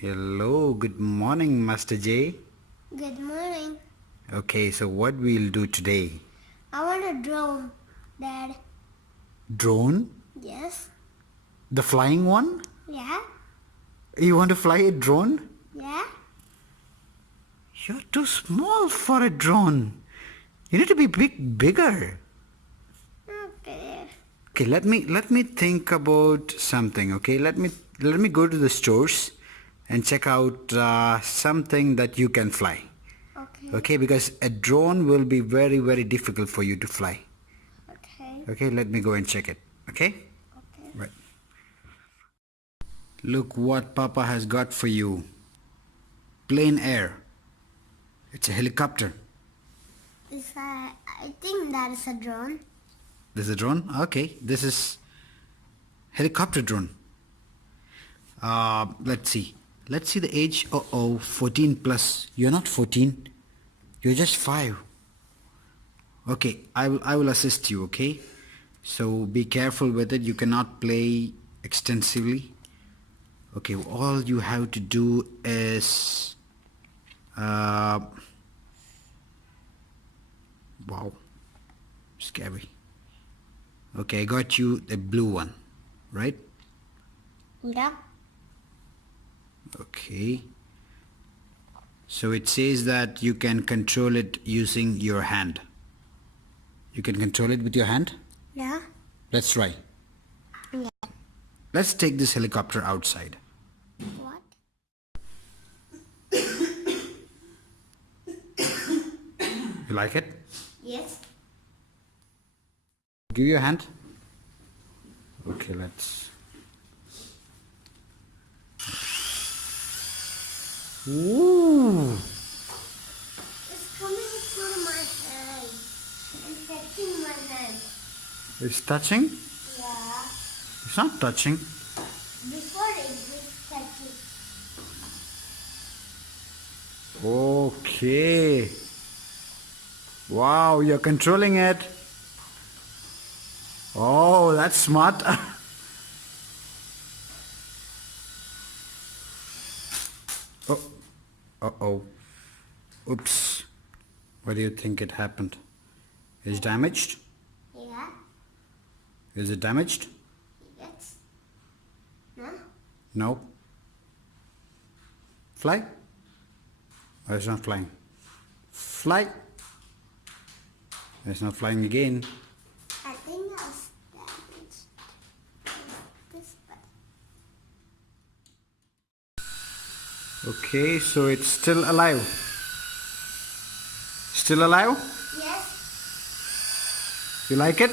Hello, good morning, Master J. Good morning. Okay, so what we'll do today? I want a drone, Dad. Drone? Yes? The flying one? Yeah? You want to fly a drone? Yeah? You're too small for a drone. You need to be bigger. Okay. Okay, let me think about something. Okay, let me go to the stores and check out something that you can fly. Okay. Okay, because a drone will be very difficult for you to fly. Okay. Okay, let me go and check it. Okay? Okay. Right. Look what Papa has got for you. Plain air. It's a helicopter. I think that is a drone. This is a drone? Okay, this is helicopter drone. Let's see. Let's see the age. Oh, 14 plus. You're not 14. You're just 5. Okay, I will assist you, okay? So be careful with it. You cannot play extensively. Okay, all you have to do is wow, scary. Okay, I got you the blue one, right? Yeah. Okay, so it says that you can control it using your hand. You can control it with your hand. Yeah? Let's try. Yeah. Let's take this helicopter outside. What? You like it? Yes. Give your hand. Okay, let's. Ooh. It's coming through my hand. It's touching my hand. It's touching? Yeah. It's not touching. Before it was touching. Okay. Wow, you're controlling it. Oh, that's smart. Oh, uh-oh. Oops. What do you think it happened? Is it damaged? Yeah. Is it damaged? Yes. No? No. Fly? Oh, it's not flying. Fly. It's not flying again. I think I was damaged. This button. Okay, so it's still alive. Still alive? Yes. You like it?